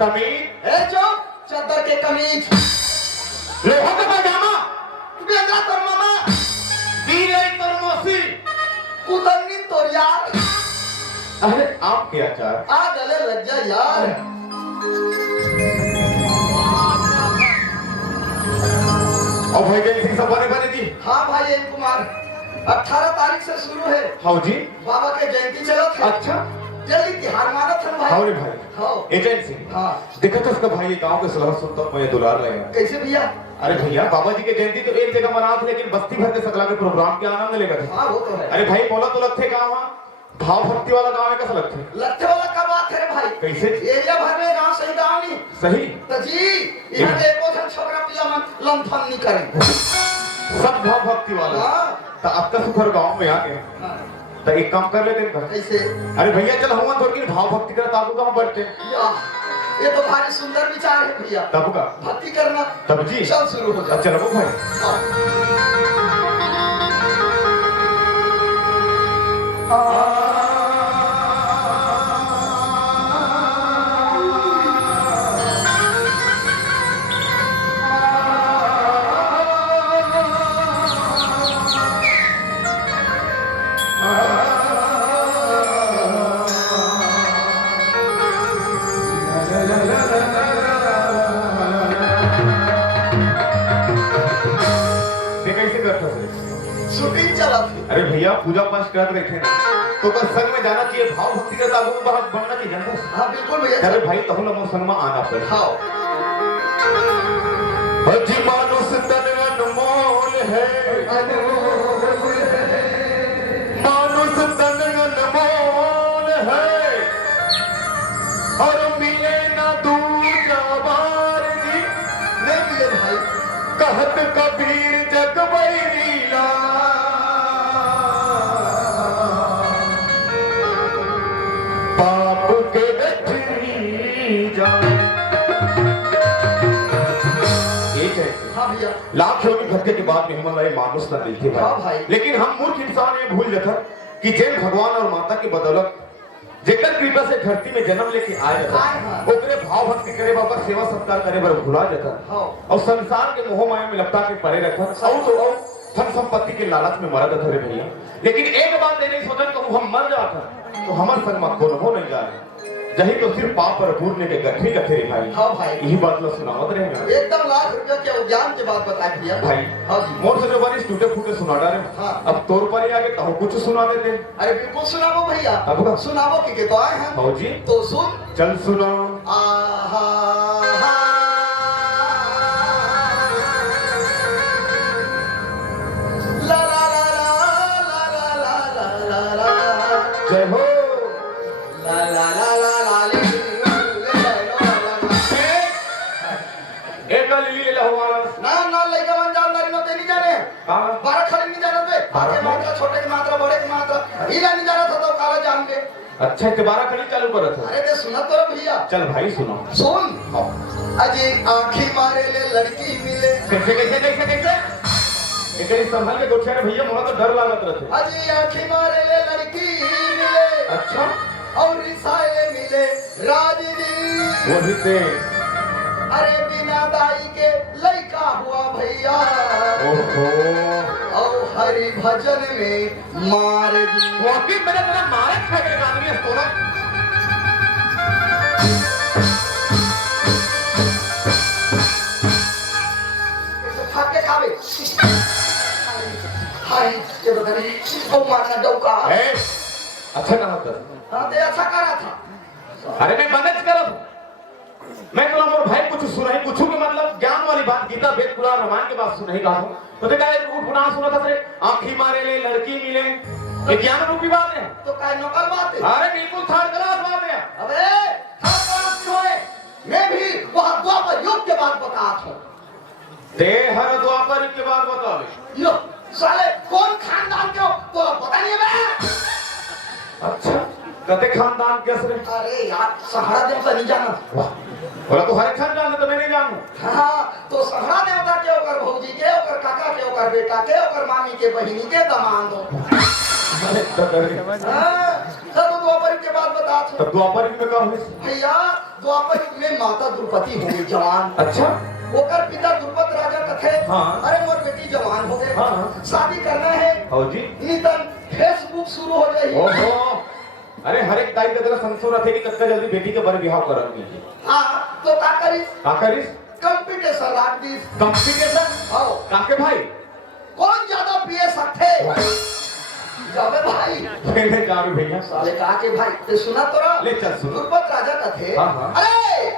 बदतमीज। ए चुप, चद्दर के कमीज, लोहा का पैजामा, बेंगा तोर मामा, दीले तोर मौसी, कुतरनी तोर यार। अरे आप क्या चार? आ गले लग जा यार। और भाई जय सिंह सब बने जी। हाँ भाई एन कुमार, 18 तारीख से शुरू है। हाँ जी। बाबा के जयंती चलो थे। अच्छा। जल्दी तिहार माना था भाई। हाँ रे भाई। हाँ। एजेंसी। हाँ। देखा था उसका भाई गांव के सलाह सुनता हूँ मैं दुलार लेगा। कैसे भैया? अरे भैया बाबा जी के जयंती तो एक जगह मना थे लेकिन बस्ती भर के सकला के प्रोग्राम के आनंद लेगा थे। हाँ वो तो है। अरे भाई बोला तो लगते गाँव भाव भक्ति वाला गाँव है कैसा लगते? लगते वाला का बात है रे भाई। कैसे? एरिया भर में गांव सही गांव नहीं। सही। तो जी यहाँ पे एको जन छोकरा पिला मन लंथन नहीं करे। सब भाव भक्ति वाला। हाँ। तो अब तक सुखर गाँव में आ गए। हाँ। तो एक काम कर लेते हैं। कैसे? अरे भैया चल हुआ थोड़ी भाव भक्ति कर ताबू कहाँ बढ़ते? ये तो भारी सुंदर विचार है भैया। तब का? भक्ति करना। तब जी। चल शुरू हो जा। चलो भाई। शूटिंग चला थी। अरे भैया पूजा पाठ कर रहे थे ना तो बस संग में जाना चाहिए भाव भक्ति का ताबू में बहुत बनना चाहिए जानते। हाँ बिल्कुल भैया। अरे भाई तब लोग संग में आना पड़े। हाँ। भजी मानुष तन अनमोल है, मानुष तन अनमोल है और मिले ना दूजा बार जी। नहीं मिले भाई। कहत कबीर जग बैरीला पाप के गठरी जाए। हाँ भैया। लाख योगी भटके के बाद में हिमालय मानुष न मिलती हाँ भाई। लेकिन हम मूर्ख इंसान ये भूल जाता कि जैन भगवान और माता की बदौलत जेकर कृपा से धरती में जन्म लेके आए हाँ। ओकरे भाव भक्ति करे बाबा सेवा सत्कार करे बर भुला जाता हाँ। और संसार के मोह माया में लपटा के पड़े रहता और तो और धन संपत्ति के लालच में मरा जाता रे भैया। लेकिन एक बात नहीं सोचा कि हम मर जाता तो हमारे संग में कौन हो नहीं जा रहे जही तो सिर्फ पाप पर पूरने के गठरी गठरी भाई। हाँ भाई। यही बात लो सुनावत रहे एकदम लाख रुपया के उद्यान के बाद बता दिया भाई। हाँ जी। मोर से जो बारिश टूटे फूटे सुना डाले। हाँ। अब तौर पर ही आगे तो कुछ सुना देते। अरे बिल्कुल सुनाबो भैया। अब का? सुनाबो कि तो आए हैं। हाँ जी। तो सुन। चल सुना। ला ला ला ला ला ला ला ला ला। जय हो। ला ला ला ला ला ली एक लिली ले लो हमारा। ना ना लेके मन जान दारी में नहीं जाने। हाँ। बारह खड़ी नहीं जाने बे। आगे मात्रा छोटे की मात्रा बड़े की मात्रा हीरा नहीं जाना था तो काला जान के। अच्छा दोबारा खड़ी चालू करो था। अरे ते सुना तो भैया। चल भाई सुनो। सुन। हाँ। अजी आँखी मारे ले लड़की मिले। कैसे कैसे कैसे कैसे? इतनी संभल के गोठे रे भैया मुझे तो डर लागत रहते। अजी आँखी मारे ले लड़की मिले। अच्छा। और रिसाए मिले राजनी। वही ते। अरे बिना दाई के लड़का हुआ भैया। ओहो। और हरि भजन में मार दी। वाकई मैंने तेरा मारे खा के आदमी है सोना। फाके खावे। हाय ये तो करे ओ मारना डौका। अच्छा कहा था। हाँ ते अच्छा करा था। अरे मैं बंदच करो मैं तो मोर भाई कुछ सुनाई कुछ के मतलब ज्ञान वाली बात गीता वेद पुराण रामायण के बात सुनाई कहा तो देखा एक उठना सुना था तेरे आंखी मारे ले लड़की मिले ये ज्ञान रूपी बात है। तो काय नकल बात है। अरे बिल्कुल थर्ड क्लास बात है। अबे थर्ड क्लास क्यों है? मैं भी वह द्वापर युग के बाद बता था। ते हर द्वापर के बाद बतावे। लो साले कौन खानदान के हो तो पता नहीं है बे। अच्छा कते खानदान कैसे? अरे यार सहारा देवता नहीं जाना। बोला तो हर खानदान तो मैं नहीं जानू। हाँ तो सहारा देवता के ओकर भौजी के ओकर काका के ओकर बेटा के ओकर मामी के बहिनी के दामाद हो। हाँ तो द्वापर के बाद बता तब द्वापर युग में का हुई? भैया द्वापर युग में माता द्रौपदी हो गई जवान। अच्छा ओकर पिता द्रुपद राजा कथे। हाँ। अरे मोर बेटी जवान हो गए। हाँ। शादी करना है। हो जी। नितन फेसबुक शुरू हो जाए। ओहो, अरे हर एक दाई के संसो रखे कि कत्ता जल्दी बेटी के बर बिहाव करंगी। हाँ तो का करिस? का करिस? कंपटीशन राख दिस। कंपटीशन? आओ काके भाई? कौन ज्यादा पिए सकते? जावे भाई। पहले जावे भैया। साले काके भाई ते सुना तोरा? ले चल सुन। द्रुपद राजा कथे। हाँ हाँ। अरे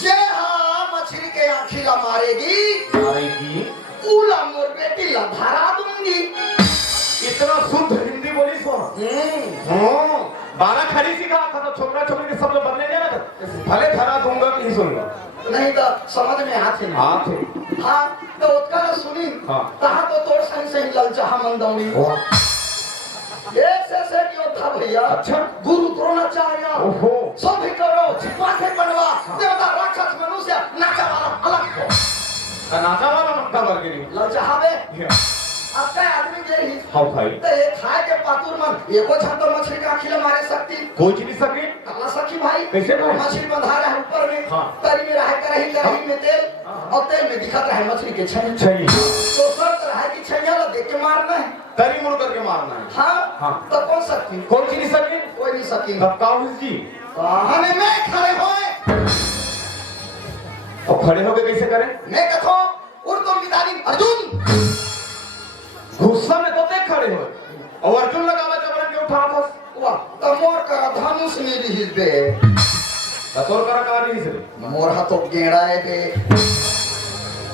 जे हाँ मछली के आँखी ला मारेगी उला मोर बेटी ला धरा दूंगी। इतना शुद्ध हिंदी बोली सो। हाँ, 12 खड़ी सिखा था तो छोकरा छोकरी के सब लोग बदले जाना था। भले धरा दूंगा कि नहीं सुनूंगा। नहीं तो समझ में आते नहीं। आते। हाँ तो उसका ना सुनी। हाँ। कहा तो तोड़ सही सही ललचाहा मंदौनी। एक से क्यों था भैया? अच्छा। गुरु द्रोणाचार्य। ओहो। सब भी करो छिपाके बनवा। देवता राक्षस मनुष्य नाचा वाला अलग हो। नाचा वाला मक्का वर्ग नहीं। ललचाहावे। अब का आदमी जे ही। हाँ भाई। तो ये खाए के पातुर मन एको छातो मछली का आँखी मारे सकती। कोई चीज नहीं सके। काला सखी भाई। कैसे भाई? मछली बंधा रहा है ऊपर में। हाँ। तरी में रहे कढ़ाई में तेल। और तेल में दिखत रहे मछली के छई। छई। तो शर्त रहा कि छैया ला देख के मारना है। तरी मुड़ करके मारना है। हाँ। हाँ। तो कौन सकती? कोई चीज नहीं सके। कोई नहीं सकी। तब काउंस जी। हमें मैं खड़े होए। और खड़े होके कैसे करें? मैं कथो उर्दू मिताली अर्जुन। गुस्सा में तो देख खड़े हो। और अर्जुन लगावा जबरन के उठा फस। वाह तो मोर का धनुष नहीं रही बे। तोर करा का नहीं से। मोर हाथों गेड़ा है बे।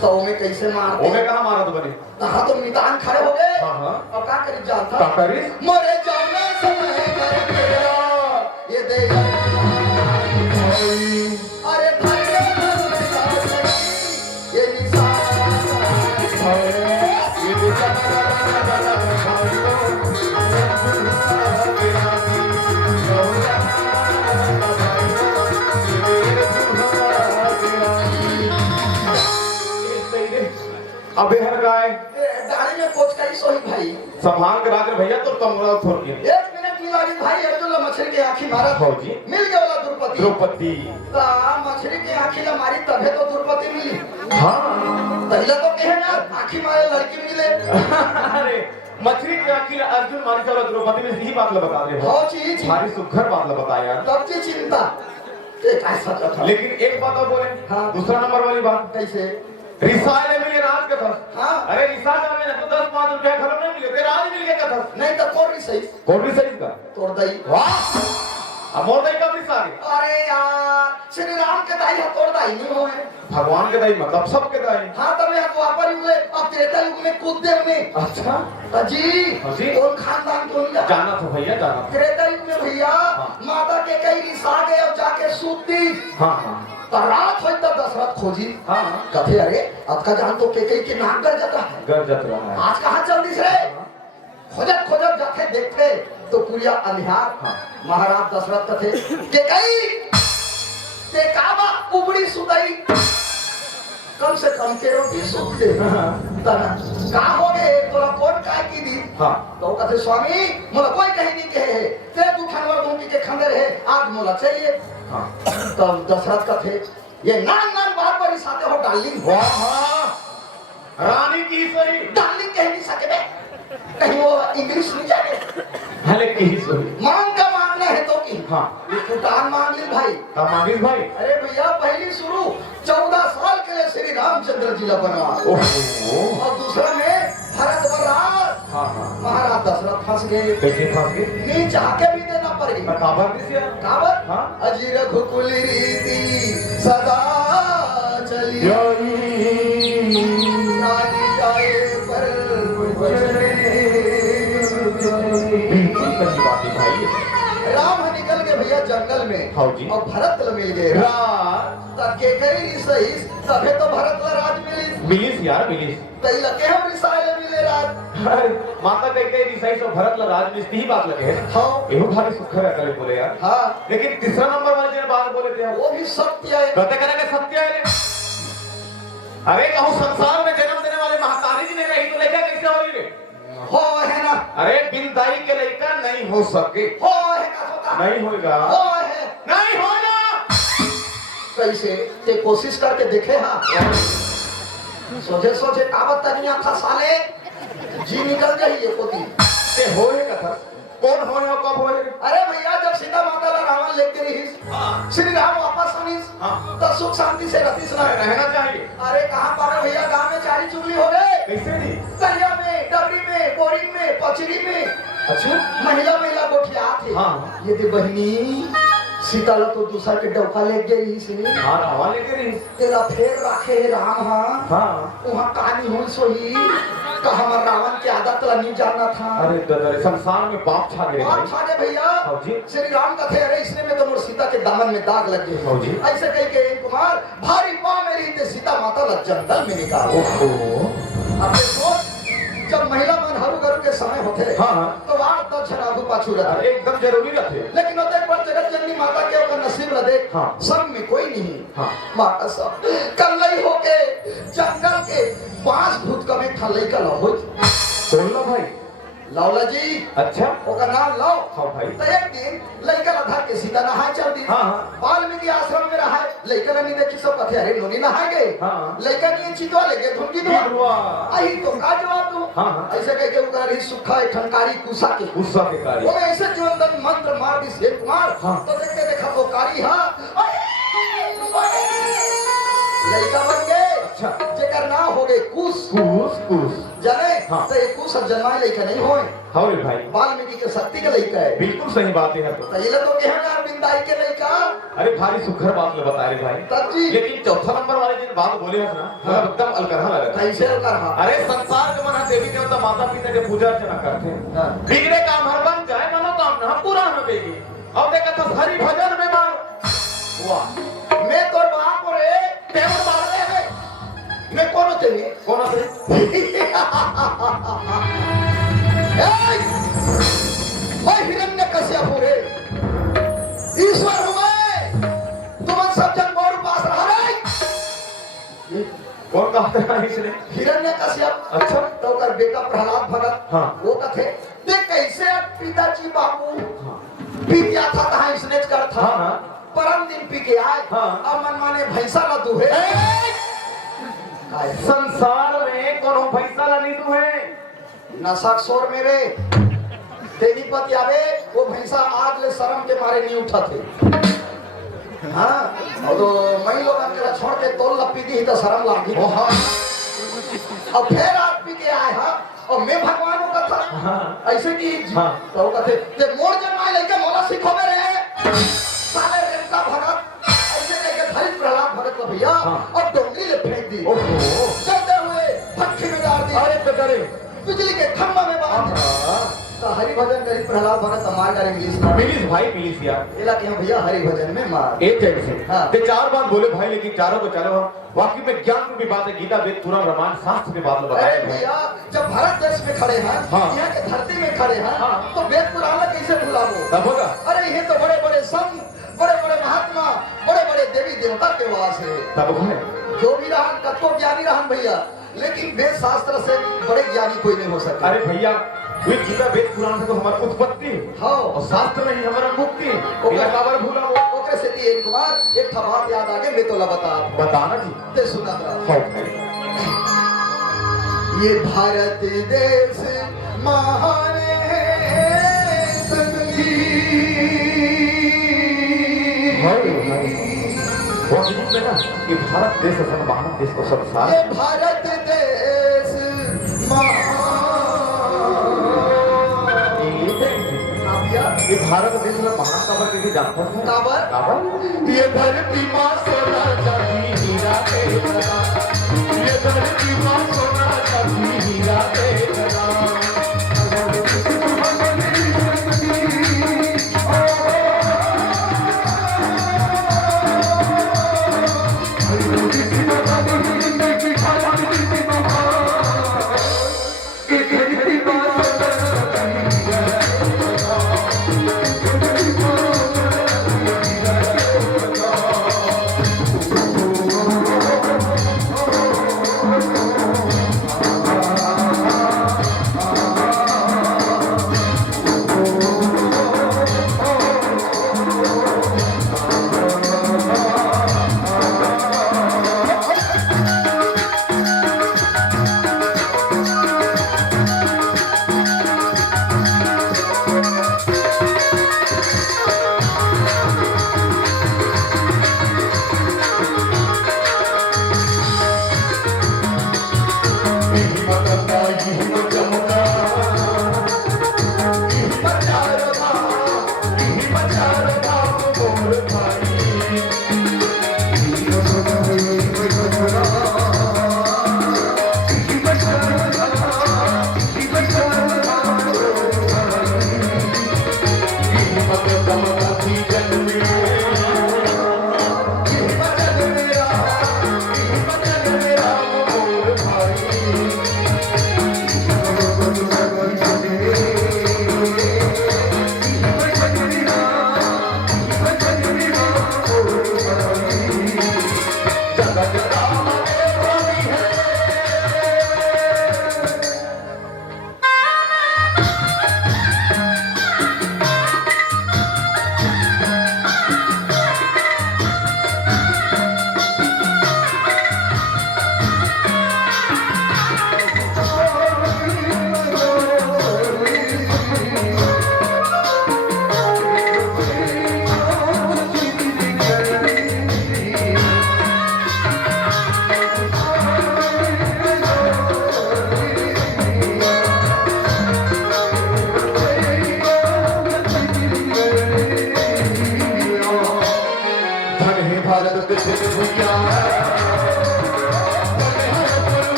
तो ओमे कैसे मारते? ओमे कहां मारा तो बने? हाँ तो मितान खड़े हो गए। हाँ हाँ। अब का करी जाता? का करी? मरे जाने समय कर तेरा ये दे। अरे धन्य ये निशान। अबे हर गाय दाढ़ी में कोच का ही सोई भाई। संभाल के राज भैया तो तमरा थोड़ के। 1 मिनट मिलानी भाई अर्जुन मछली के आँखी मारा। फौजी। मिल गया वाला द्रौपदी। द्रौपदी। ता मछली के आँखी ला मारी तबे तो द्रौपदी मिली। हाँ। पहले तो कहे ना आँखी मारे लड़की मिले। अरे मछली के आखिर अर्जुन मारी चलो द्रौपदी में यही बात बता रहे हो। हाँ चीज। सारी सुखर बात बताया। तब की चिंता। एक ऐसा था। लेकिन एक बात और बोले। हाँ। दूसरा नंबर वाली बात कैसे? रिसाले में ये राज का था। हाँ। अरे रिसा जाने ना तो 10-5 रुपया घर में मिले तेरा राज मिल गया का था। नहीं तो कौन सही? कौन भी सही का? तोड़ दई। वाह। अब मोर दाई कब रिसा गए? अरे यार श्री राम के दाई तोड़ दाई नहीं होए। भगवान के दाई मतलब सबके दाई। हाँ तब यहाँ द्वापर युग में अब त्रेता युग में कूद दे में। अच्छा। जी। जी। कौन खानदान कौन जाना था भैया जाना। त्रेता युग में भैया माता के कई रिसा गए और जाके सूत दी। हाँ हाँ। तो रात हुई तब दशरथ खोजी। हाँ। कथे अरे अब का जान तो के कई के नाम कर जाता है। गरजत रहा है। आज कहाँ चल दिस रे? खोजत खोजत जाके देखते तो कुरिया अंधियार। हाँ। महाराज दशरथ कथे के कई ते काबा उबड़ी सुतई। कम से कम के रोटी सूख दे। तना का हो गए तोरा कौन काय की दी? हाँ। तो कहते स्वामी मोला कोई कहीं नहीं कहे है ते तू खनवर धोंकी के खंदर है आग मोला चाहिए। हाँ। तब दशरथ का थे ये नान नान बार बार इसाते हो डार्लिंग। वाह हाँ। रानी की सही। डार्लिंग कह नहीं सके बे। कहीं वो इंग्लिश नहीं जाने। हले की सही। मांग का मांगना है तो की। हाँ। ये फुटान मांग ली भाई। मांगिस भाई। अरे भैया पहली शुरू 14 साल के लिए श्री रामचंद्र जी ला बनवा। ओहो। और दूसरा में भरत वरराज। हाँ हाँ। महाराज दशरथ फंस गए। कैसे फंस गए? नहीं चाह के भी देना पड़ेगी। काबर किसी यार? काबर? हाँ। अजी रघुकुल रीति सदा चली। रानी जाए पर बिल्कुल सही बात है भाई। राम निकल गए भैया जंगल में। हाँ जी। और भरत ल मिल गए। तब के करी सही तबे तो भरत ल राज मिली। मिलिस यार मिलिस। तई लगे हम रिसाले मिले राज। अरे माता कई रिसाई सो भरत ला राज मिलिस ही बात लगे है। हाँ। एहो भारी सुखर है कले बोले यार। हाँ। लेकिन तीसरा नंबर वाले जो बात बोले थे वो भी सत्य है। कहते करे सत्य है। अरे कहूँ संसार में जन्म देने वाले महाकाली जी ने रही तो लेकर कैसे होगी रे? हो है ना। अरे बिन दाई के लड़का नहीं हो सके। हो है ना सोता। नहीं होगा, वो है नहीं होगा। कैसे ते कोशिश करके देखे हाँ सोचे सोचे कावत तनिया था साले जी निकल जाइए पोती ते होए कथा कौन होए हो कब होए? अरे भैया जब सीता माता ला रावण लेके रही श्री राम वापस आनीस तो सुख शांति से रतीस ना रहना चाहिए। अरे कहाँ पावे भैया गांव में चारी चुगली हो गए कैसे नहीं? दरिया में डबरी में बोरिंग में पचरी में अच्छा महिला गोठिया थे। हाँ। ये दे बहनी सीता ला तो दूसरा के डौका ले गई इसने हाँ रावण लेके रही। तेरा फेर राखे राम हाँ हाँ वहाँ कहानी हुई सोही का हमार रावण की आदत ला नहीं जानना था। अरे दादा संसार में पाप छा गए आप भाई। छाने भैया हाँ जी। श्री राम का थे अरे इसने में तो मोर सीता के दामन में दाग लग गए। हाँ जी। ऐसे कह के कुमार भारी पाँव मेरी ते सीता माता ला जंगल में निकाल। ओहो। अब सोच जब महिला मन हरू गरु के समय होते हाँ। तो वार दक्षिण आगू पाछू रहते एकदम जरूरी रहते। लेकिन होते एक बार जगत जननी माता के ओकर नसीब ल देख हाँ। सब में कोई नहीं हाँ। माता सब कल्लई होके जंगल के बांस भूत का में ठलई का लो कौन लो भाई? लौला जी अच्छा ओकर नाम लो। हाँ भाई। तो एक दिन लड़का ला धर के सीधा नहाए चल दी। हाँ, हाँ। वाल्मीकि आश्रम में रहा लड़का ला नहीं देखी सब कथे अरे नोनी नहाए गए। हाँ। लड़का नहीं चितवा लेके धुनकी दुआ दुआ। आई तो का जवाब दूं। हाँ, हाँ। ऐसे कह के उनका री सुखा ठनकारी कुसा के गुस्सा के कारी। वो ऐसे जीवनदान मंत्र मार दी से कुमार। हाँ। तो देखते देखा वो कारी हाँ लड़का बन गए। अच्छा। जेकर ना हो गए कुश कुस जाने हाँ। तो एक कुश अब जन्माए लड़का नहीं होए हाँ रे भाई वाल्मीकि के शक्ति का लड़का है। बिल्कुल सही बात है तो। तो ये तो कहना बिंदाई के लड़का अरे भारी सुखर बात ले बता रहे भाई। तब जी लेकिन चौथा नंबर वाले जिन बात बोले हैं ना वो एकदम अलकरहा लगा था। कैसे कर रहा अरे संसार के मना देवी देवता माता पिता के पूजा अर्चना करते हैं। हाँ। बिगड़े काम हर बन जाए मनोकामना पूरा न देगी। अब देखा था हरि भजन में मार वाह मैं तो बाप रे तेवर मार दे बे। मैं कौन होते हैं कौन से? मैं हिरण्यकश्यप हूँ रे ईश्वर हूँ मैं तुम सब जन मोर पास रहा रे। कौन कहा था इसने? हिरण्यकश्यप अच्छा। तो कर बेटा प्रहलाद भगत हाँ। वो कथे देख कैसे पिताजी बाबू हाँ। पीतिया था कहाँ स्नेच कर था हाँ, हाँ। परम दिन पी के आए हाँ। अब मन माने भैंसा ला दुहे संसार में कौन फैसला नहीं तू है? नशा शोर मेरे तेरी पति आवे वो भैंसा आज ले शर्म के मारे नहीं उठा थे। हाँ और तो मैं लोग अकेला छोड़ के तोल लपी दी तो शर्म लागी। हाँ। और फिर आप पी के आए हाँ और मैं भगवान का था हाँ। ऐसे की हाँ। तो वो कहते ते मोर जमाए लेके मोला सिखो में रहे साले रेवता भगत ऐसे लेके धरी प्रहलाद भगत को भैया हाँ। और डोंगरी ले फेंक दी ओहो। चलते हुए भट्टी में डाल दी अरे बेचारे बिजली के खंभा में बांध दी तो हरि भजन करी प्रहलाद भगत मार कर इंग्लिश में मिलिस भाई मिलिस यार। इला के भैया हरि भजन में मार एक टाइम से हाँ। ते चार बात बोले भाई लेकिन चारों को चारों वाकई में ज्ञान की भी बात है। गीता वेद पुराण रामायण शास्त्र की बात बताया अरे भैया जब भारत देश में खड़े हैं हाँ। यहाँ के धरती में खड़े हैं हाँ। तो वेद पुराण कैसे भुलाओ। तब होगा। अरे ये तो बड़े बड़े संत बड़े बड़े महात्मा बड़े बड़े देवी देवता के वास है। तब है जो भी रहन कतो ज्ञानी रहन भैया लेकिन वेद शास्त्र से बड़े ज्ञानी कोई नहीं हो सकता। अरे भैया वे गीता वेद पुराण से तो हमारी उत्पत्ति हाँ। और शास्त्र में ही हमारा मुक्ति ओके। काबर भूला वो ओके से एक कुमार एक था बात याद आगे मैं तो ला बता बताना जी। ते सुना रहा। हाँ भाई। ये भारत देश महान है सनगी। वो कहते ना कि भारत देश असल महान देश को संसार ये भारत देश महान ये भारत देश में महान काबर किसी जानता है? काबर काबर ये धरती माँ सोना चांदी हीरा तेरा ये धरती माँ सोना चांदी हीरा तेरा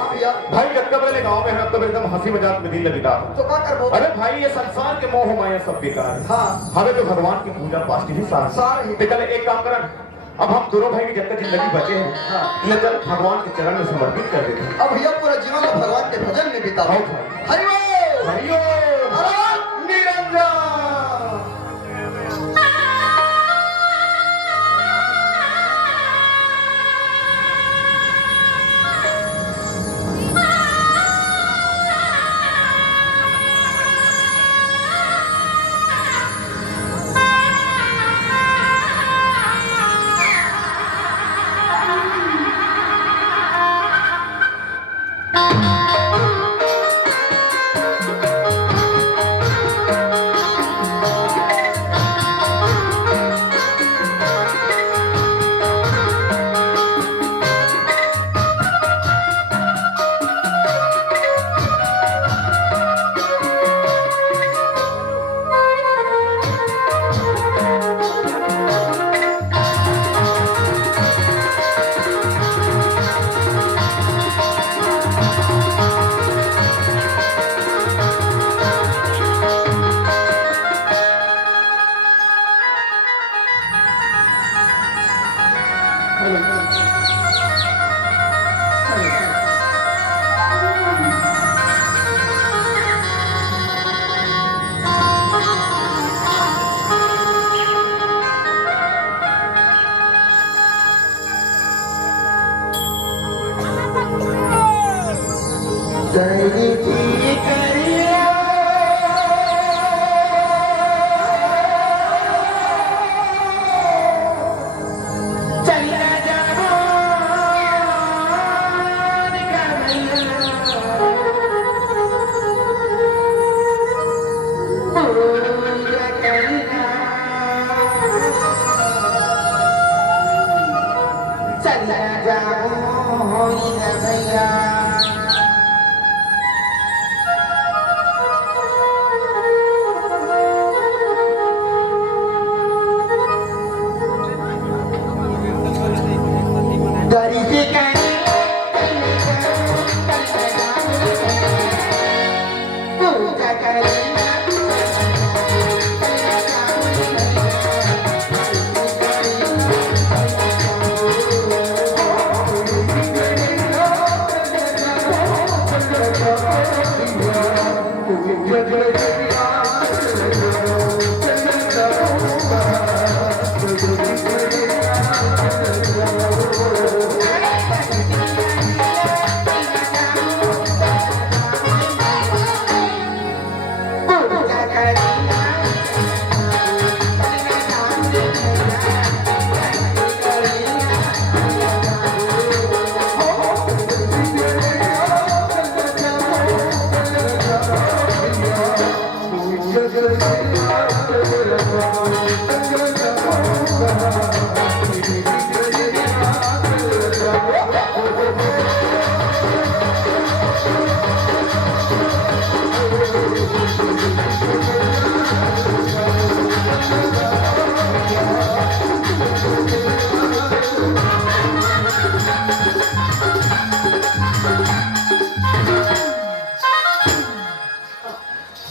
हाँ भैया। भाई जब तक मेरे गांव में है तब एकदम हंसी मजाक में दिन लगता है। तो क्या करबो? अरे भाई ये संसार के मोह माया सब बेकार है। हाँ। हमें तो भगवान की पूजा पाठ ही सार सार ही। तो कल एक काम करन, अब हम दोनों भाई की जब तक जिंदगी बचे हैं हाँ। इन्हें चल भगवान के चरण में समर्पित कर देते हैं। अब भैया पूरा जीवन तो भगवान के भजन में बिताओ। आओ भाई। हरि बोल। हरिओ हर निरंजन।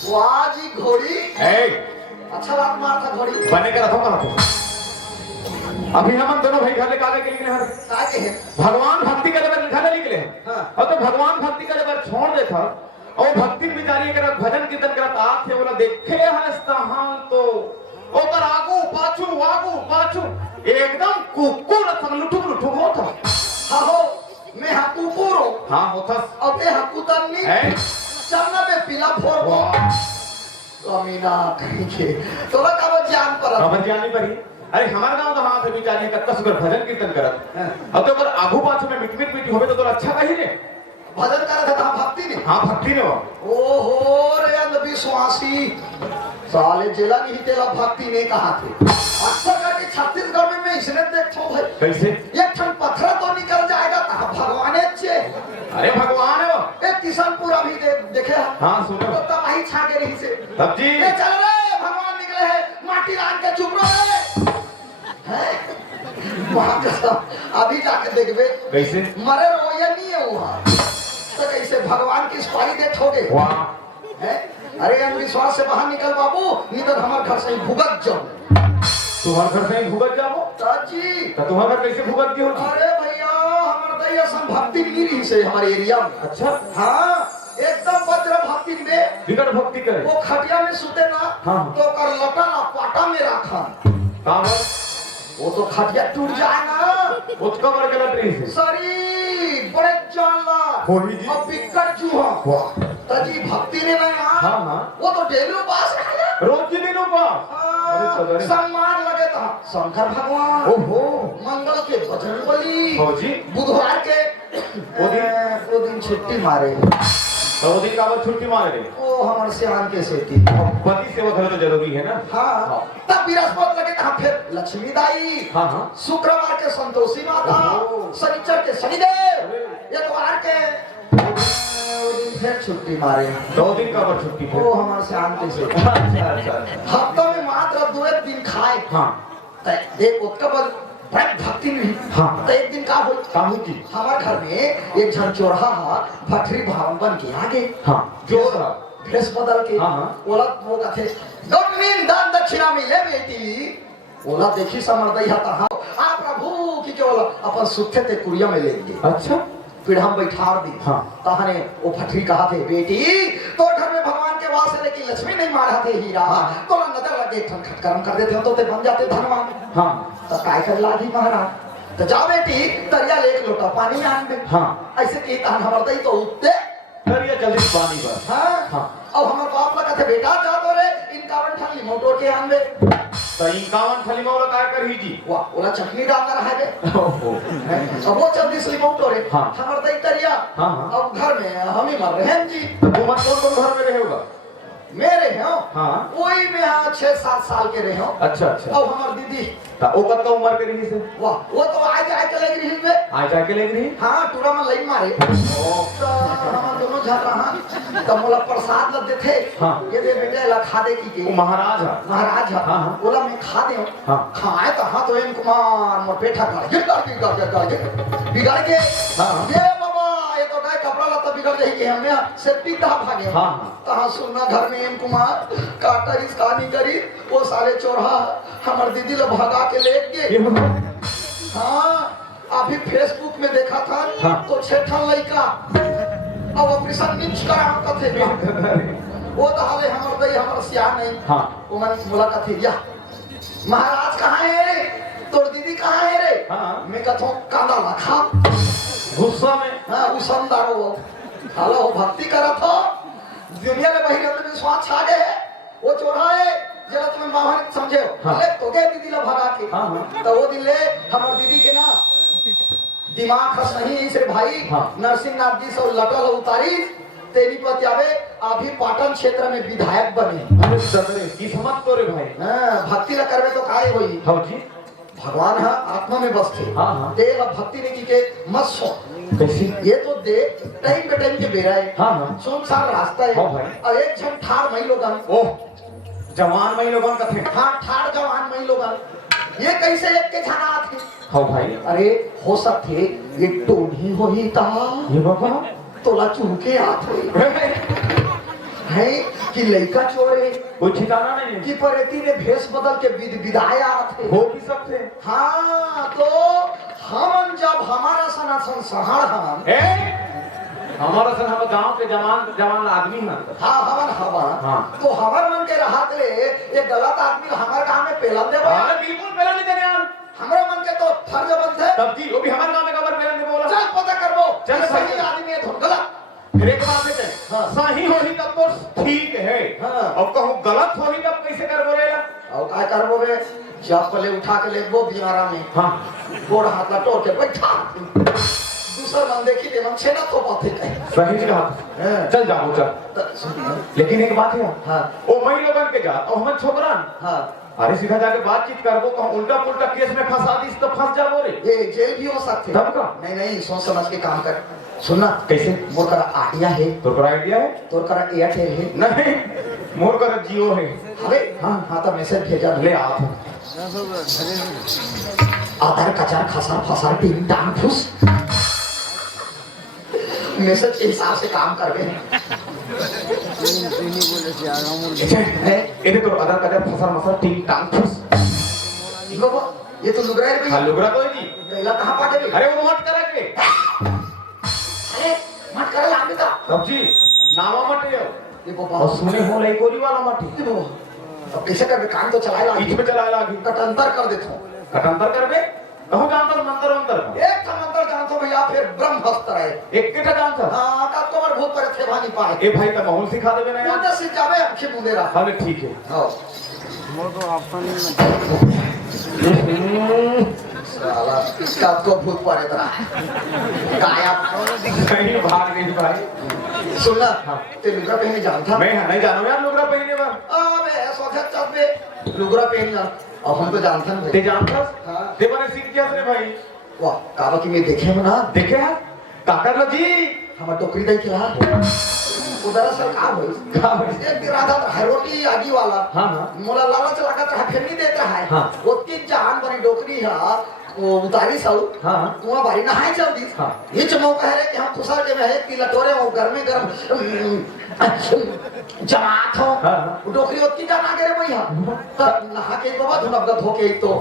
वाह जी घोड़ी। अच्छा बात मार था घोड़ी। बने का रखो कहाँ तो अभी हम दोनों भाई घर लेकर के निकले हैं। आगे है। भगवान भक्ति के लेकर घर निकले हैं। हाँ। और तो भगवान भक्ति के लेकर छोड़ दे था और भक्ति बिचारी कर भजन कीर्तन करत आत थे बोला देखे हंसता हां तो ओकर आगू पाछू एकदम कुकुर संग लुठुक लुठुक होता। हाँ हो मैं हाँ कुकुरो। हाँ होता। अब ये हाँ कुतरनी। चलना में पीला फोर कमीना कहीं के तोरा का जान पर अब जान नहीं पड़ी। अरे हमारे गांव तो हां से बिचारी कत्ता सुगर भजन कीर्तन करत। अब तो अगर आगू पाछू में मिट मिट होवे तो तोरा अच्छा कही रे भजन करत था भक्ति ने। हाँ भक्ति ने। ओहो रे अंधविश्वासी साले जेला नहीं तेरा भक्ति ने कहा थे। अक्सर करके छत्तीसगढ़ में मैं इसने देखता भाई कैसे ये ठन पत्थर तो निकल जाएगा तो भगवान चे। अरे भगवान है वो एक किशनपुर अभी देखे। हाँ सुनो तो तब वही छाके रही से तब जी ये चल रहे भगवान निकले हैं माटी लान के चुप रहे वहां का अभी जाके देखबे कैसे मरे रोया नहीं है वहां तो कैसे भगवान की सिपाही दे ठोगे वाह हैं? अरे अंधविश्वास से बाहर निकल बाबू, निधर हमारे घर से ही भुगत जाओ। तुम्हारे घर से ही भुगत जाओ चाची तो तुम्हारे घर कैसे भुगत की होगी? अरे भैया हमारे दैया संभक्ति गिरी से हमारे एरिया में। अच्छा हाँ एकदम वज्र भक्ति में बिगड़ भक्ति करे वो खटिया में सुते ना हाँ। तो कर लटा ना पाटा में रखा काम है वो तो खटिया टूट जाए ना उसका मर गया ट्रेन से सरी बड़े चाला होली जी। और बिकट चूहा वाह तजी भक्ति ने ना यहाँ हाँ हाँ वो तो डेली पास है रोज के दिनों पास अरे सदरे सम्मान लगे था शंकर भगवान ओहो मंगल के बजरंगबली फौजी बुधवार के वो दिन छुट्टी मारे तो वो दिन का बाद छुट्टी मार गए वो हमारे सियान के सेती पति सेवा करना तो जरूरी है ना हाँ तब बृहस्पति लगे था फिर लक्ष्मी दाई हाँ हाँ शुक्रवार के संतोषी माता ओहो। शनिचर के शनिदेव इतवार के फिर छुट्टी मारे 2 दिन का बाद छुट्टी वो हमारे सियान के सेती अच्छा अच्छा हफ्तों में मात्र 2 दिन खाए हाँ एक उसका बाद बड़ी भक्ति नहीं हाँ। तो एक दिन का हो काहू की हमारे घर में एक जन चोरहा भटरी भावन बन के आगे हाँ जो ड्रेस बदल के हाँ, हाँ। ओला वो कहते गमीन दान दक्षिणा में ले बेटी ओला देखी समर्दई हता हाँ आ प्रभु की के ओला अपन सुखे ते कुड़िया में ले गए अच्छा फिर हम बैठार दी हाँ। तहने वो भटरी कहा थे बेटी तो घर में भगवान के वास है लेकिन लक्ष्मी नहीं मारा थे हीरा तो नजर लगे ठन खटकरम कर देते हो तो ते बन जाते धनवान हाँ तो काय कर लागी महाराज तो जाओ बेटी तरिया ले एक लोटा पानी आन दे हाँ ऐसे की तान हमर दई तो उठते करिए जल्दी पानी पर हाँ हाँ। अब हमर बाप लगा थे बेटा जा तो रे इनकावन ठन मोटर के आन दे तो 51 थली में वाला काय कर ही जी वाह ओला चटनी डालना रहा है ओहो अब वो जल्दी से मोटर रे हाँ। हमर दई तरिया हाँ, हाँ। अब घर में हम ही मर रहे हैं जी तो तुम कौन घर में रहे होगा मेरे हैं हाँ। वही में यहाँ 6-7 साल के रहे हो अच्छा अच्छा अब हमार दीदी तो ओ कब का उम्र के रही से वाह वो तो आज आए चले गई में आ जाके ले रही हाँ टूरा में लई मारे तो हम दोनों झा रहा तो मोला प्रसाद लग देते हाँ। ये दे बेटे ला खा दे की वो के महाराज है महाराज हाँ, हाँ। बोला मैं खा दे हाँ। खाए तो हाँ तो इन कुमार मोर पेठा कर बिगड़ के हाँ। ये बाबा ये तो गए कपड़ा लता बिगड़ जाए कि हमने सेफ्टी दा भागे हाँ। कहाँ सुनना घर में इन कुमार काटा इस कहानी करी वो सारे चोरहा हमार दीदी लोग भगा के ले गए ये बाबा हाँ अभी फेसबुक में देखा था हाँ। तो 6 ठन लड़का अब ऑपरेशन निच करा थे वो तो हाले हमर दई हमर सियान नहीं हाँ। वो मन मुलाकात थी या महाराज कहाँ है रे तोर दीदी कहाँ है रे हाँ। मैं कहता हूँ कांदा रखा गुस्सा में हाँ उसमदारो वो हालो वो भक्ति करा था दुनिया में बहिरंग में स्वाद छा गए वो चोरा है जरा तुम्हें बाहर समझे हाँ। अरे तो के दीदी ला भगा के हाँ, हाँ। तो वो दिन ले हमर दीदी के ना दिमाग खस नहीं से भाई हाँ। नरसिंहनाथ जी से लटल उतारी तेरी पति आवे अभी पाटन क्षेत्र में विधायक बने अरे सदरे की समझ तो रे भाई हाँ, भक्ति न करवे तो काय होई हाँ जी भगवान है आत्मा में बसते हाँ, हाँ। तेल अब भक्ति ने की के मत सो कैसी ये तो देख टाइम पे टाइम के बेरा है हाँ, हाँ। सुनसान रास्ता है हाँ भाई। और एक जन ठार मई लोगन ओह जवान मई लोगों का थे हाँ ठार जवान मई लोगन ये कैसे एक के जाना थे हाँ भाई अरे हो सकते ये टोनी हो ही था ये बाबा तोला चूके आत हुई है कि लड़का चोरे कोई ठिकाना नहीं है कि परेती ने भेष बदल के विदाया थे हो भी सकते हाँ तो हम जब हमारा सनातन सहार हम ए हमारा सन हम गांव के जवान जवान आदमी हैं हाँ हवन हवन हाँ। तो हमार मन के रहत ले ये गलत आदमी हमारे गांव में पेलन दे अरे बिल्कुल पहला नहीं देने यार हमारे मन के तो फर्ज बनते तब जी वो भी हमारे गांव में खबर पहला नहीं बोला चल पता करबो चल कि सही आदमी है धुन गलत फिर एक बात है हाँ। सही होही तब तो ठीक है हाँ। और कहूँ गलत होही तब कैसे कर बोलेला और काय करबो रे जब पहले उठा के ले वो बियारा में हाँ गोड़ हाथ ला तोड़ के बैठा दूसरा मन देखी दे मन छेना तो बातें कहे सही कहा हाँ। चल जाओ चल तो सुनिए लेकिन एक बात है हाँ ओ मई लोगन के जात और हम छोकरान हाँ अरे सीधा जाके बातचीत करबो तो उल्टा पुल्टा केस में फंसा दी तो फंस जाबो रे ये जेल भी हो सकते तब का? नहीं नहीं सोच समझ के काम कर सुनना कैसे मोर करा आइडिया है तो पर आइडिया है तोर करा एयरटेल है नहीं मोर का जियो है अरे हाँ हाँ तो मैसेज भेजा ले आ आधार कचार खसार फसार टीम डांग फुस मैसेज के हिसाब से काम करबे ये तो आधार कार्ड फसर मसर टिंग टांग फुस बाबा ये तो लुगरा है हां भैया लुगरा तो जी पहला कहां पाटे बे अरे वो मत करा के अरे मत कर लागे का सब्जी नामा मत यो ये बाबा और सुने हो लाई कोरी वाला मत ये बाबा अब कैसे कर काम तो चलाएगा बीच में चला लागी कटंतर कर देता हूं कटंतर करबे कहूं जानतर मंतर अंतर एक कमंतर जानतो भैया फिर ब्रह्मस्त्र है एक केटा जानतर हां का कमर भूत पर थे भानी पाए ए भाई का माहौल सिखा देबे ना यार मुझे से जावे अच्छे मुंडेरा हां ठीक है हां साला इसका तो भूत पड़े तरह काया कहीं भाग नहीं भाई सुनना ते लुगरा पहने जानता मैं नहीं जानो यार लुगरा पहने बार अबे सोचा चल बे लुगरा पहन जा अब हम तो जानते हैं ते जानता हां ते माने सीख क्या रे भाई वाह काबा की मैं देखे हो ना देखे यार काकर लो जी हम टोकरी दे के उधर से काम है का भाई एक इरादा है रोटी आगी वाला हां हां मोला लालच लगाता है फिर नहीं देता है हाँ। वो तीन जहान बनी डोकरी है वो उतारी साउ हां कुआं बारी नहाए चल दी हाँ। ये चमो कह रहे कि हम खुशल के में है कि लटोरे हो घर में गरम जमात हो हाँ। डोकरी होती का ना करे भैया तब नहा के बाबा धुनबगत हो के एक तो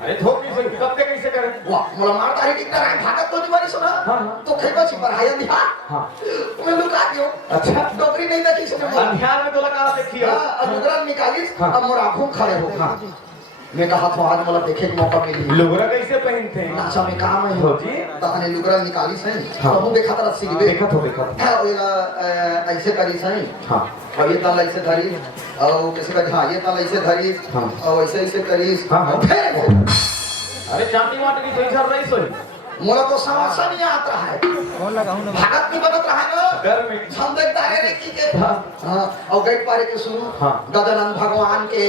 अरे धोखी से कब कैसे करे वाह मोला मार तारी टिकटा है भागत तो जीवानी सुना हाँ। तो खेबा छी बढ़ाया दिया हां मैं लुका दियो अच्छा डोकरी नहीं देखी सुने ध्यान में तो लगा देखियो अब मुगरा निकालिस हाँ। अब मोर आंखों खड़े हो हां मैं कहा तो आज मला देखे के मौका मिली लुगरा कैसे पहनते हैं नाचा में काम है हो जी तहने लुगरा निकालिस है हाँ। तो हम देखा तरह सिगबे देखा तो ऐसे करी सही हां और ये ताला ऐसे धरी और किसी का हाँ ये ताला ऐसे धरी हाँ। और ऐसे ऐसे करी हाँ, हाँ। फिर अरे चांदी माटी की सही सर नहीं सोई मोला तो समझ नहीं आता है भागत नहीं बनत रहा है ना डर में हम देखता है रे की के हाँ। हाँ और गैट पारे के शुरू हाँ। गजानन भगवान के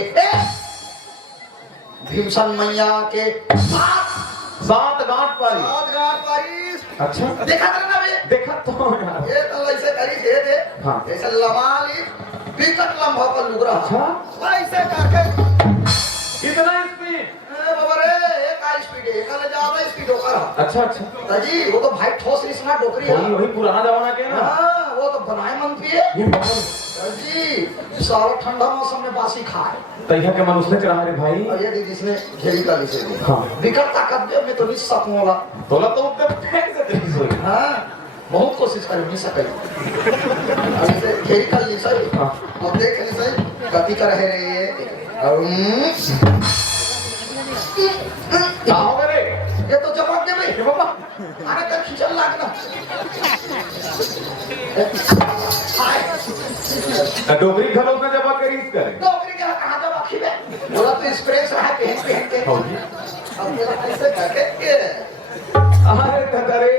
भीमसन मैया के सात गांठ पारी सात गांठ पारी अच्छा देखा था ना बे देखा तो यार ये तो ऐसे करी दे हाँ। ऐसे लमाली बिकट लंबा पर लुगरा अच्छा ऐसे करके कितना स्पीड बाबा रे एक का स्पीड है कल ज्यादा स्पीड होकर अच्छा अच्छा जी वो तो भाई ठोस रिसना डोकरी है वही पुराना जमाना के ना हां वो तो बनाए मंत्री है ये बगल जी सारा ठंडा मौसम में बासी खाए तैया के मनुष्य के रहा रे भाई और ये दीदी इसने घेरी का लिसे हाँ। विकट ताकत दे मैं तो नहीं सकूंगा तोला तो उत्ते फेंक से तेरी सोई हां बहुत कोशिश कर नहीं सके ऐसे घेरी का लिसे हाँ। और देख लिसे गति कर रहे रे क्या हो गए रे ये तो जवाब दे भाई ये बाबा अरे कर खिचल लागना हाय डोगरी घरों में जब करीस करे डोकरी के कहां जब आखी में बोला तो स्प्रेस रहा पहन के हो जी अब ये ऐसे करके अरे तरे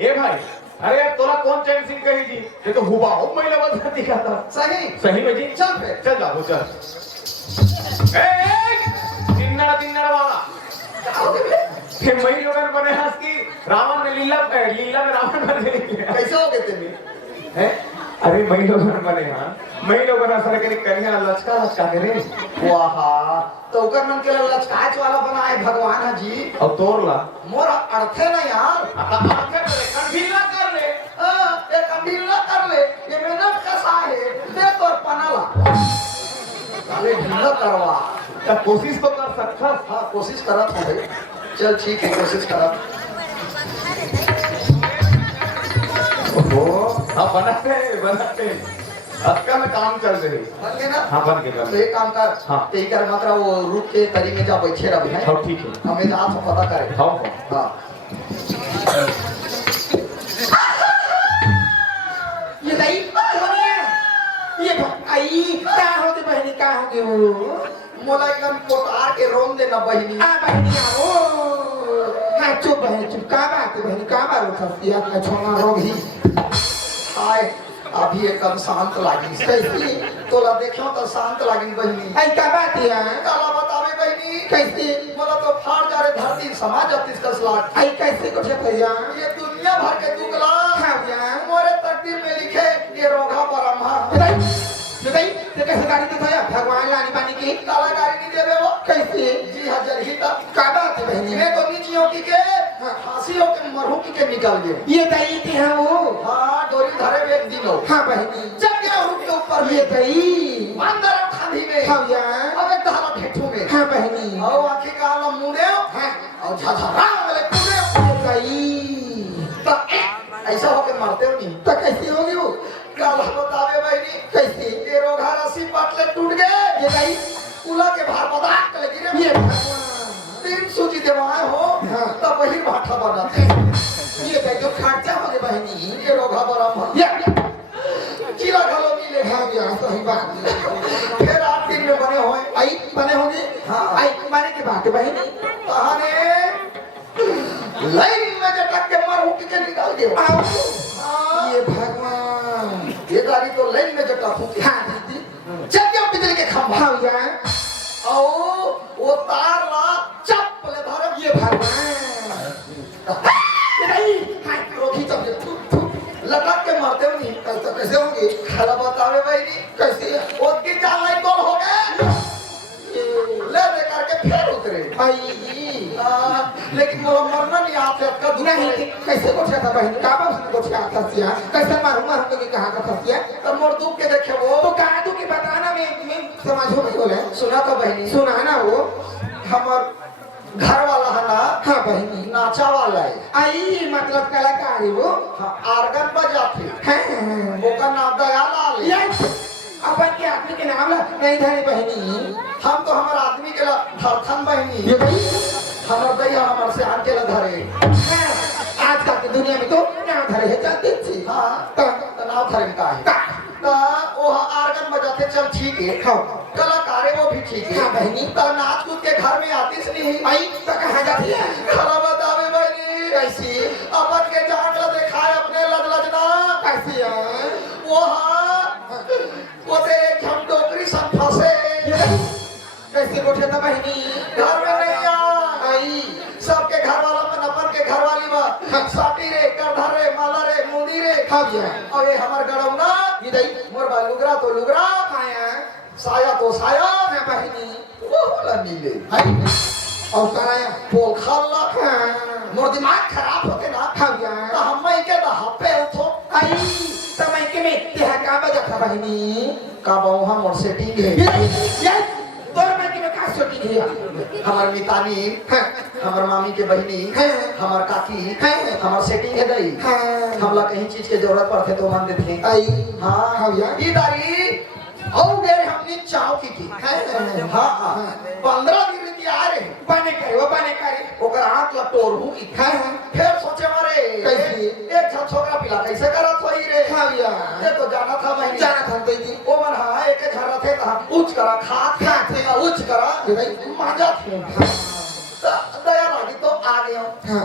ए भाई अरे यार तोला कौन चैन सिंह कही जी ये तो हुआ हो महिला बस दिखा था सही सही में जी चल फिर चल जाओ चल ए तिन्नड़ा वाला ये मई लोगन बने हंस की रावण ने लीला में रावण बने कैसे हो गए तेरे हैं अरे मई लोगन बने हां मई लोगन असर के कन्या लचका करे वाह तो ओकर मन के लचकाच वाला बनाए भगवान जी और तोड़ला मोर अर्थे ना यार कंढीला कर ले ये कंडील ना कर ले ये मेहनत कैसा है दे तोर पनाला साले ढीला करवा तब कोशिश तो कर सकता हाँ कोशिश करत हो भाई चल ठीक है कोशिश करत ओहो हां बनाते अक्का में काम चल रही बन गए ना हां बन के तो एक काम कर हाँ। ते कर मात्रा वो रूप के तरी में जा बैठे रह है हाँ ठीक है हमें जा तो पता करे हाँ हाँ ये दाई ये आई क्या होते बहनी क्या होगे वो मोला एकदम कोटार के रोम देना बहिनी आ बहनी आओ हाँ चुप बहनी चुप का बात है बहनी का बात होती है अपना छोना रोगी हाय अभी एकदम शांत लागी कैसी तोला देखो तो शांत लागी बहिनी आई का बात है काला बतावे बहिनी कैसे मोला तो फाड़ जा रे धरती समाज अतिस का स्लाट आई कैसे कुछ भैया ये दुनिया भर के दुगला हाँ भैया मोरे तकदीर में लिखे ये रोगा ब्रह्मा ये दाई ये कैसे गाड़ी दिखाया भगवान लानी पानी की काला गाड़ी नहीं देवे वो कैसे जी हजार ही तक का बात है बहनी तो नीचियों की के फांसियों के मरहू की के निकल गए ये दाई थी हाँ वो हाँ एक दिन हो हाँ बहनी जब गया उनके ऊपर ये में गई अंदर खादी में हाँ यार अब एक धारा ठेठू में हाँ बहनी और आंखें का आलम मुंडे हाँ और झझरा वाले कूदे ये गई तो ऐसा होके मारते हो नहीं तो कैसे होगी वो काला बतावे बहनी कैसे ये रोगा रस्सी पाटले टूट गए ये गई उला के भार पदार्थ लगी रे ये भगवान तीन सूची देवाए हो हाँ। तब वही भाठा बनाते ये गई जो खर्चा हो गए बहनी ये रोगा बराबर ये चीला घलो मिले हाँ यार सही बात फिर 8 दिन में बने हुए आई बने होंगे हाँ। आई बने के बाद बहनी कहाने लाइन में जटक के मर उठ के निकाल दियो आओ हाँ। ये भगवान ये गाड़ी तो लाइन में जटक होती हाँ दीदी जब गया बिजली के खंभा हाँ यार आओ वो तार ला चप ले धर ये भगवान नहीं हाय रोकी तो लटक के मारते हो नहीं तो कैसे होंगे खरा बतावे भाई नहीं कैसे उसकी जान लाइन गोल हो गए ले दे करके फिर उतरे आई लेकिन वो मरना नहीं आते का नहीं कैसे कोठा था बहन का बाप ने कोठा था सिया कैसे मारूंगा हमको कि कहां का फसिया तो मोर दुख के देखे वो तो कहा तू कि बताना मैं समझो नहीं बोले सुना तो बहनी सुना ना वो हमार घर वाला है ना हाँ बहनी नाचा वाला है आई मतलब कलाकार है वो हाँ, आर्गन बजाते हैं वो का नाम दयालाल है। ये अपन के आदमी के नाम ला नहीं धरे बहनी हम तो हमारे आदमी के धड़कन बहनी ये भाई हमार दैया हमार से आके ला धरे आजकल की दुनिया में तो नाम धरे है चलते थी हाँ तो नाम धरे का है तो वो आर्गन बजाते चल ठीक है हाँ कलाकार है वो भी ठीक है हाँ बहनी तो नाच कूद के घर में आती से नहीं आई तो कहाँ जाती है खरा बतावे बहनी कैसी अपन के जान ला दिखाए अपने लज लजना कैसी है वो हाँ वो दे हम डोकरी सब फंसे कैसे कोठा था बहनी घर में नहीं आई सबके घर वाला में अपन के घर वाली बा साटी रे करधर रे माला रे मुंडी रे हाँ भैया और ये हमार गड़ौना ये दई मोर बा लुगरा तो लुगरा खाया साया तो साया हाँ बहनी वो होला नीले आई और कराया पोल खाला हाँ मोर दिमाग खराब होके ना हाँ तो भैया हम मैं के ना हपे तो आई समय के में तेहा का बजा था बहनी का बहु हम मोर सेटिंग है ये तोर में के में का सोटी है हमार मितानी हाँ हमार मामी के बहनी हाँ हमार काकी हाँ हमार सेटिंग है दई हाँ हमला कहीं चीज के जरूरत पड़ते तो मान देते आई हाँ हाँ भैया ई दारी और गए हमने चाव की हाँ हाँ 15 दिन की आ रहे बने करे वो बने करे ओकर हाथ लटोर हूं की हाँ हाँ फिर सोचे मारे कैसे? एक छत छोकरा पिला कैसे करत होई रे हाँ भैया ये तो जाना था मैं जाना था दीदी ओ मन हाँ एक झरना थे कहा उच्च करा खात खाते। उच्च करा ये भाई मजा थे दया लगी तो आ गया हाँ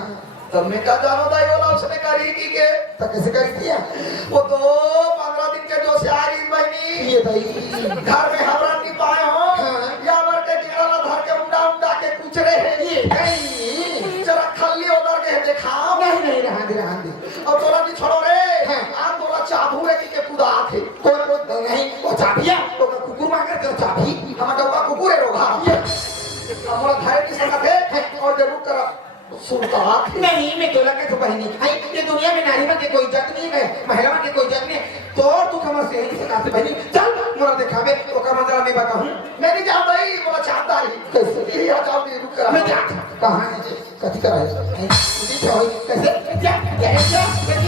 तब मैं क्या जानो दाई वाला उसने करी की के तो कैसे कर दिया वो तो 15 दिन के जो से आ रही बहनी ये भाई घर में हमरा नहीं पाए हो हाँ। या बर के गिरा ला धर के उंडा उंडा के कुचरे है ये नहीं जरा खल्ली उधर के दिखाओ नहीं रहा दे और तोरा नहीं छोड़ो रे हाँ। आ तोरा चाबू रे के कुदा थे कौन को नहीं वो चाबिया तो कुकुर मार कर दो चाबी हम डब्बा कुकुरे रोगा ये हमरा घर की संगत है और जरूर करा सुनता नहीं मैं तो लगा तो बहनी हाय ये दुनिया में नारी के कोई इज्जत नहीं है महिला के कोई इज्जत नहीं तो तू कमर से ही सिखाते बहनी चल मोरा दिखावे तो का मंजरा मैं बताऊं मैं नहीं जानता ही बोला चाहता ही कैसे ये आ जाओ नहीं रुक मैं जा कहां है कथी कर रहा है क्या हो कैसे क्या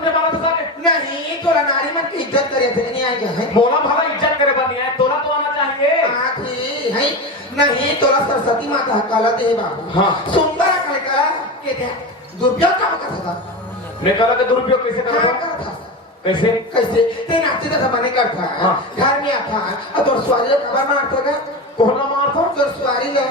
नहीं तोरा नारी मन की इज्जत करे थे नहीं आएगा है बोला भाई इज्जत करे बनी है तोला तो आना चाहिए आखी है नहीं तोरा सरस्वती माता काला दे बाबू हाँ। सुंदर कलका के थे दुर्योग का कथा था मैं कहा कि दुरुपयोग कैसे हाँ, करूँ का था कैसे कैसे ते नाचते था मने करता है हाँ। घर में आता और तो स्वारी खबर मारता का कोहना मारता तो स्वारी ले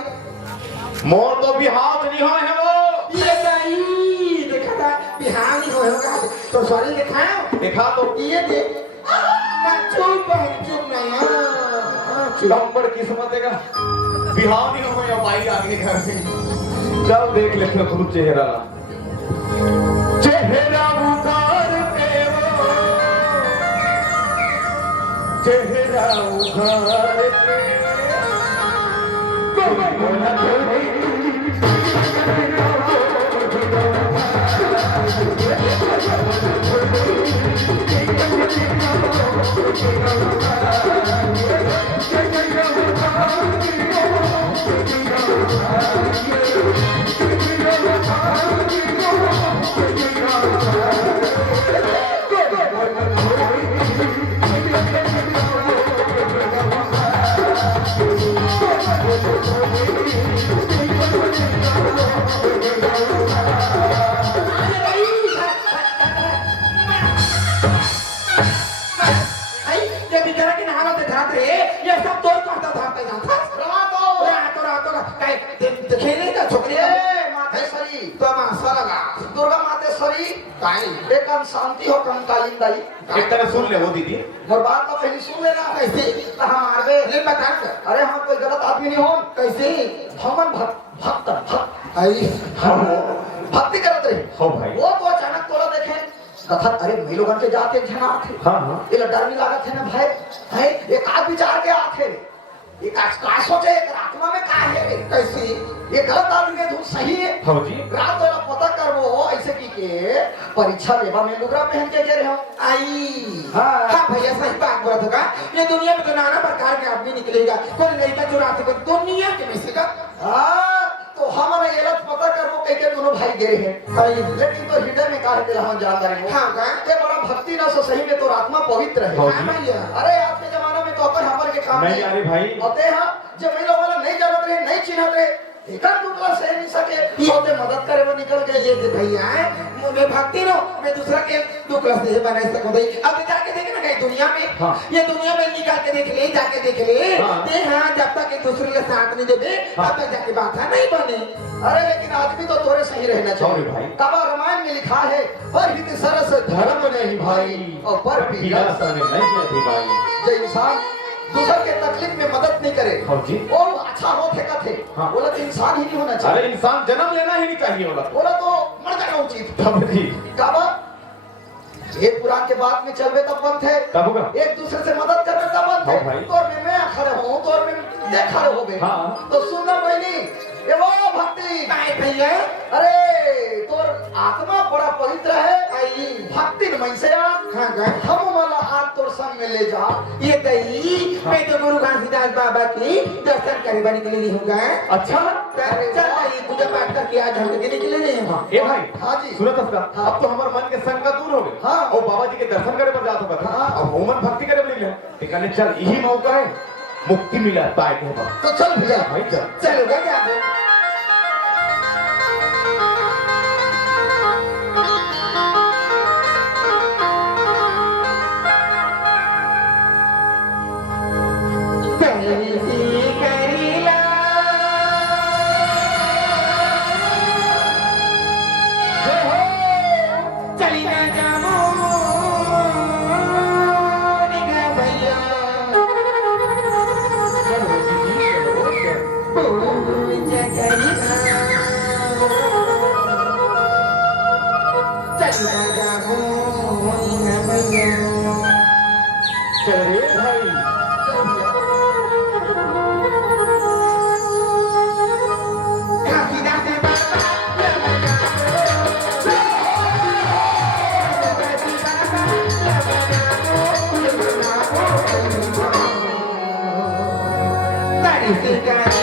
मोर तो भी हाथ नहीं हो है वो ये नहीं देखा था बिहार नहीं होगा तो स्वारी दिखाओ देखा तो ये दे चुप नहीं हाँ नंबर किस्मत है का बिहार नहीं हो या भाई आगे घर से चल देख लेते खुद चेहरा चेहरा उतार के वो चेहरा उतार के कोई न कोई काई एकदम शांति हो कम कालीन दाई। एक तरह सुन ले वो दीदी। और बात तो पहले सुन लेना। कैसे हम मारबे ले बता अरे हम कोई गलत आदमी नहीं हो। कैसे भगवान भक्त आई हम भक्ति करत रहे हो भाई। वो तो अचानक तोला देखे कथा अरे मैं लोगन के जाते झना थे। हाँ हाँ ये डर भी लागत है ना भाई है एक आध विचार के आते ये का सोचे एक आत्मा में का है कैसे ये गलत आदमी के धुन सही है। हाँ जी। रात वाला पता करबो ऐसे की के परीक्षा लेवा में लुगरा पहन के गए हो आई हाँ। हाँ भैया सही बात बोला होगा। ये दुनिया में तो नाना प्रकार के आदमी निकलेगा। कोई लड़का चुराते कोई दुनिया के में से का तो हमारे ये लत पता करबो के दोनों भाई गए हैं भाई लेकिन तो हृदय में का है हम जान रहे हो। हाँ का ये बड़ा भक्ति ना सो सही में तो आत्मा पवित्र है। हाँ हाँ भैया अरे आज के जमाना में तो अपन हमर के काम नहीं अरे भाई होते हैं जब मैं लोग वाला नहीं जानत रहे नहीं चिन्हत रहे एकर दूसरा से नहीं सके सोते मदद करे वो निकल गए ये जो भैया है मैं भक्ति नो मैं दूसरा के दो क्लास से बना सकूं भाई। अब जाके देखे ना कहीं दुनिया में हाँ। ये दुनिया में निकाल के देख ले जाके देख ले हाँ। ते हाँ जब तक एक दूसरे के साथ नहीं देवे हाँ। तब तक जाके बात है नहीं बने। अरे लेकिन आदमी तो थोड़े सही रहना चाहिए। भाई। कबा रामायण में लिखा है पर हित सरस धर्म नहीं भाई और पर पीड़ा नहीं भाई। जो इंसान दूसर के तकलीफ में मदद नहीं करे हाँ जी। वो अच्छा हो थे कथे हाँ। बोला तो इंसान ही नहीं होना अरे चाहिए। इंसान जन्म लेना ही नहीं चाहिए बोला। बोला तो मर जाना उचित। तब जी काबा एक पुराण के बाद में चलवे तब बंद है तब होगा। एक दूसरे से मदद करवे तब बंद हाँ भाई। है तो मैं खड़े हूँ तो मैं देखा रहो बे हाँ। तो सुनना बहनी ये वो भक्ति काय भैया अरे तोर आत्मा बड़ा पवित्र है आई भक्ति में से हाँ का हम वाला आज तोर संग में ले जा ये दही मैं तो गुरु घासीदास बाबा की दर्शन करे बनी के लिए होगा। अच्छा चल भाई पूजा पाठ करके आज हम के निकले नहीं हैं। ए भाई हाँ जी सुनत का हाँ। अब तो हमारे मन के संग का दूर हो गए। हाँ। और बाबा जी के दर्शन करे पर जात होगा हाँ। अब ओमन भक्ति करे बोली ले कहने चल यही मौका है मुक्ति मिला पाए के बाद तो चल भैया भाई चल चलो क्या चली ना जामो निगा भैया पूजा करीना चली ना जामो निगा भैया चल रे भाई घासीदास बाबा तारी से गाना